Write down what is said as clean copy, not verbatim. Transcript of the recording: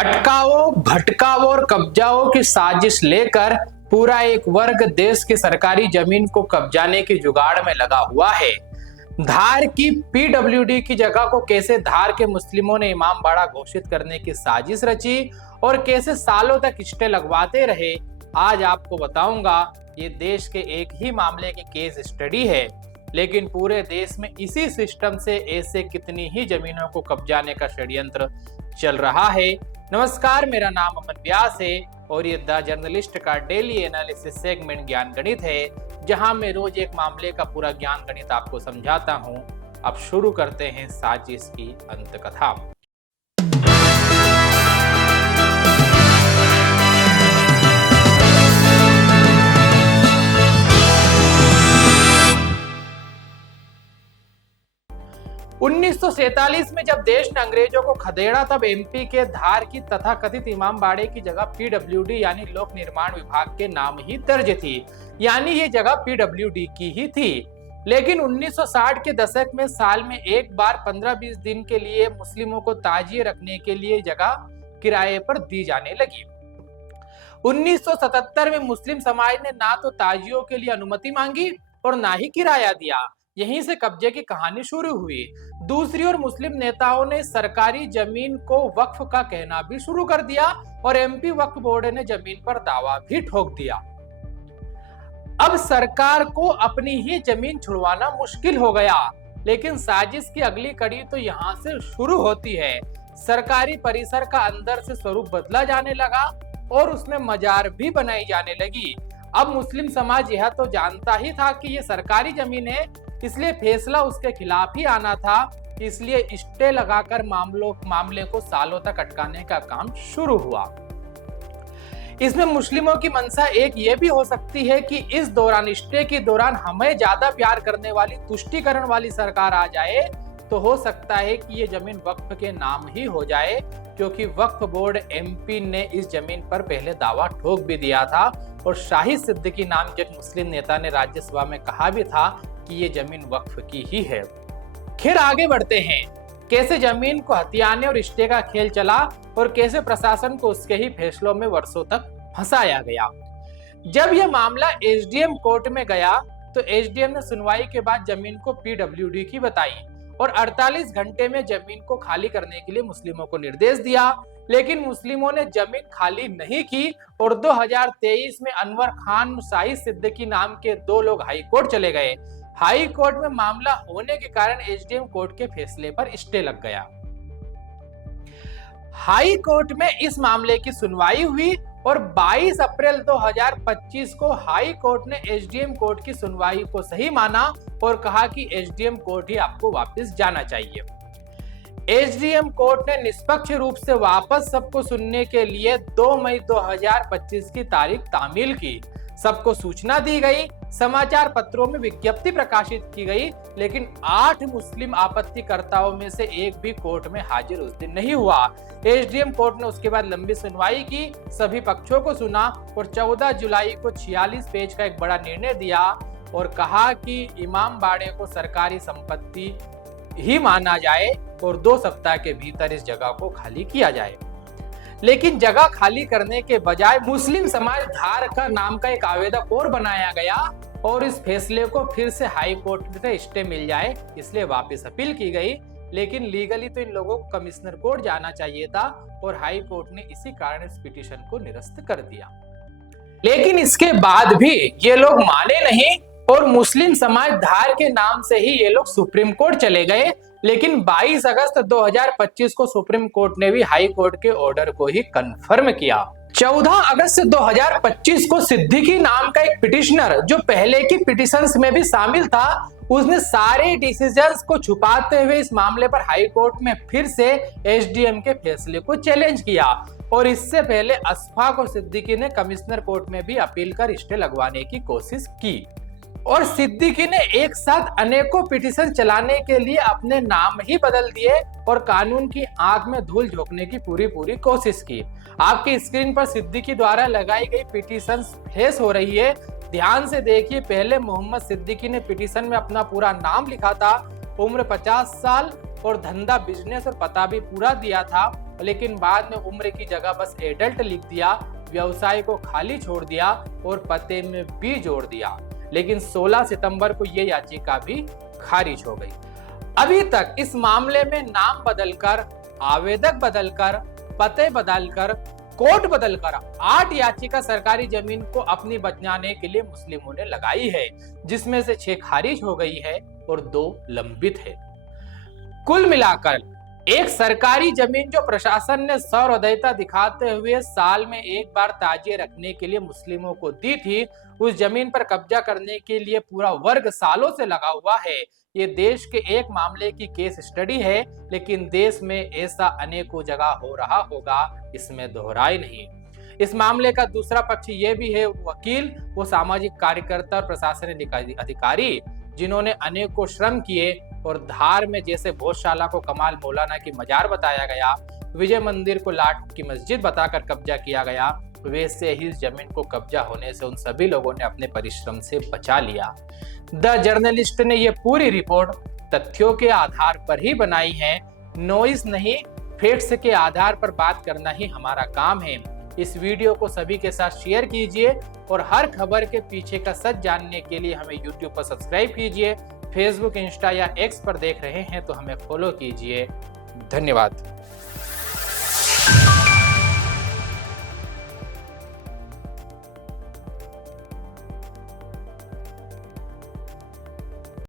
अटकाओ, भटकाओ और कब्जाओं की साजिश लेकर पूरा एक वर्ग देश की सरकारी जमीन को कब्जाने की जुगाड़ में लगा हुआ है। धार की पीडब्ल्यूडी की जगह को कैसे धार के मुस्लिमों ने इमामबाड़ा घोषित करने की साजिश रची और कैसे सालों तक स्टे लगवाते रहे, आज आपको बताऊंगा। ये देश के एक ही मामले की केस स्टडी है, लेकिन पूरे देश में इसी सिस्टम से ऐसे कितनी ही जमीनों को कब्जाने का षड्यंत्र चल रहा है। नमस्कार, मेरा नाम अमन व्यास है और ये द जर्नलिस्ट का डेली एनालिसिस सेगमेंट ज्ञान गणित है, जहां मैं रोज एक मामले का पूरा ज्ञान गणित आपको समझाता हूं। अब शुरू करते हैं साजिश की अंत कथा। 1947 में जब देश ने अंग्रेजों को खदेड़ा, तब एमपी के धार की तथाकथित इमामबाड़े की जगह पीडब्ल्यूडी यानी लोक निर्माण विभाग के नाम ही दर्ज थी, यानी ये जगह पीडब्ल्यूडी की ही थी। लेकिन 1960 के दशक में साल में एक बार 15-20 दिन के लिए मुस्लिमों को ताजिए रखने के लिए जगह किराए पर दी जाने लगी। 1977 में मुस्लिम समाज ने ना तो ताजियों के लिए अनुमति मांगी और ना ही किराया दिया। यहीं से कब्जे की कहानी शुरू हुई। दूसरी ओर मुस्लिम नेताओं ने सरकारी जमीन को वक्फ का कहना भी शुरू कर दिया और एमपी वक्फ बोर्ड ने जमीन पर दावा भी ठोक दिया। अब सरकार को अपनी ही जमीन छुड़वाना मुश्किल हो गया। लेकिन साजिश की अगली कड़ी तो यहाँ से शुरू होती है। सरकारी परिसर का अंदर से स्वरूप बदला जाने लगा और उसमें मजार भी बनाई जाने लगी। अब मुस्लिम समाज यह तो जानता ही था कि ये सरकारी जमीन है, इसलिए फैसला उसके खिलाफ ही आना था। इसलिए स्टे लगाकर मामले को सालों तक अटकाने का काम शुरू हुआ। इसमें मुस्लिमों की मंशा एक ये भी हो सकती है कि इस दौरान, स्टे के दौरान, हमें ज्यादा प्यार करने वाली, तुष्टिकरण वाली सरकार आ जाए तो हो सकता है कि ये जमीन वक्फ के नाम ही हो जाए, क्योंकि वक्फ बोर्ड एमपी ने इस जमीन पर पहले दावा ठोक भी दिया था और शाहिद सिद्दीकी नाम के एक मुस्लिम नेता ने राज्यसभा में कहा भी था कि ये जमीन वक्फ की ही है। खैर, आगे बढ़ते हैं। कैसे जमीन को हथियाने और स्टे का खेल चला और कैसे प्रशासन को उसके ही फैसलों में वर्षों तक फंसाया गया। जब यह मामला एसडीएम कोर्ट में गया तो एसडीएम ने सुनवाई के बाद जमीन को पीडब्ल्यूडी की बताई और 48 घंटे में जमीन को खाली करने के लिए मुस्लिमों को निर्देश दिया। लेकिन मुस्लिमों ने जमीन खाली नहीं की और 2023 में अनवर खान, शाहिद सिद्दीकी नाम के दो लोग हाई कोर्ट चले गए। हाई कोर्ट में मामला होने के कारण एसडीएम कोर्ट के फैसले पर स्टे लग गया। हाई कोर्ट में इस मामले की सुनवाई हुई और 22 अप्रैल 2025 को हाई कोर्ट ने एसडीएम कोर्ट की सुनवाई को सही माना और कहा कि एसडीएम कोर्ट ही आपको वापस जाना चाहिए। एसडीएम कोर्ट ने निष्पक्ष रूप से वापस सबको सुनने के लिए 2 मई 2025 की तारीख तामील की। सबको सूचना दी गई, समाचार पत्रों में विज्ञप्ति प्रकाशित की गई, लेकिन 8 मुस्लिम आपत्तिकर्ताओं में से एक भी कोर्ट में हाजिर उस दिन नहीं हुआ। एसडीएम कोर्ट ने उसके बाद लंबी सुनवाई की, सभी पक्षों को सुना और 14 जुलाई को 46 पेज का एक बड़ा निर्णय दिया और कहा कि इमामबाड़े को सरकारी संपत्ति ही माना जाए और 2 सप्ताह के भीतर इस जगह को खाली किया जाए। लेकिन जगह खाली करने के बजाय मुस्लिम समाज धार का नाम का एक आवेदक और बनाया गया और इस फैसले को फिर से हाई कोर्ट से स्टे मिल जाए, इसलिए वापस अपील की गई। लेकिन लीगली तो इन लोगों को कमिश्नर कोर्ट जाना चाहिए था और हाई कोर्ट ने इसी कारण इस पिटीशन को निरस्त कर दिया। लेकिन इसके बाद भी ये लोग माने नहीं और मुस्लिम समाज धार के नाम से ही ये लोग सुप्रीम कोर्ट चले गए। लेकिन 22 अगस्त 2025 को सुप्रीम कोर्ट ने भी हाई कोर्ट के ऑर्डर को ही कंफर्म किया। 14 अगस्त 2025 को सिद्दीकी नाम का एक पिटिशनर, जो पहले की पिटिशंस में भी शामिल था, उसने सारे डिसीजंस को छुपाते हुए इस मामले पर हाई कोर्ट में फिर से एसडीएम के फैसले को चैलेंज किया और इससे पहले अशफाक और सिद्दीकी ने कमिश्नर कोर्ट में भी अपील कर स्टे लगवाने की कोशिश की और सिद्दीकी ने एक साथ अनेकों पिटीशन चलाने के लिए अपने नाम ही बदल दिए और कानून की आंख में धूल झोंकने की पूरी कोशिश की। आपकी स्क्रीन पर सिद्दीकी द्वारा लगाई गई पिटीशन फेस हो रही है, ध्यान से देखिए। पहले मोहम्मद सिद्दीकी ने पिटीशन में अपना पूरा नाम लिखा था, उम्र 50 साल, और धंधा बिजनेस और पता भी पूरा दिया था, लेकिन बाद में उम्र की जगह बस एडल्ट लिख दिया, व्यवसाय को खाली छोड़ दिया और पते में भी जोड़ दिया। लेकिन 16 सितंबर को यह याचिका भी खारिज हो गई। अभी तक इस मामले में नाम बदलकर, आवेदक बदलकर, पते बदलकर, कोर्ट बदलकर 8 याचिका सरकारी जमीन को अपनी बचाने के लिए मुस्लिमों ने लगाई है, जिसमें से 6 खारिज हो गई है और 2 लंबित है। कुल मिलाकर एक सरकारी जमीन जो प्रशासन ने सहृदयता दिखाते हुए साल में एक बार ताजिए रखने के लिए मुस्लिमों को दी थी, उस जमीन पर कब्जा करने के लिए पूरा वर्ग सालों से लगा हुआ है। ये देश के एक मामले की केस स्टडी है, लेकिन देश में ऐसा अनेकों जगह हो रहा होगा, इसमें दोहराई नहीं। इस मामले का दूसरा पक्ष ये भी है, वकील, वो सामाजिक कार्यकर्ता और प्रशासनिक अधिकारी जिन्होंने अनेकों श्रम किए और धार में जैसे भोजशाला को कमाल मौलाना की मजार बताया गया, विजय मंदिर को लाट की मस्जिद बताकर कब्जा किया गया, वैसे ही इस जमीन को कब्जा होने से उन सभी लोगों ने अपने परिश्रम से बचा लिया। द जर्नलिस्ट ने यह पूरी रिपोर्ट तथ्यों के आधार पर ही बनाई है, नॉइज नहीं, फैक्ट्स के आधार पर बात करना ही हमारा काम है। इस वीडियो को सभी के साथ शेयर कीजिए और हर खबर के पीछे का सच जानने के लिए हमें YouTube पर सब्सक्राइब कीजिए। फेसबुक, इंस्टा या एक्स पर देख रहे हैं तो हमें फॉलो कीजिए। धन्यवाद।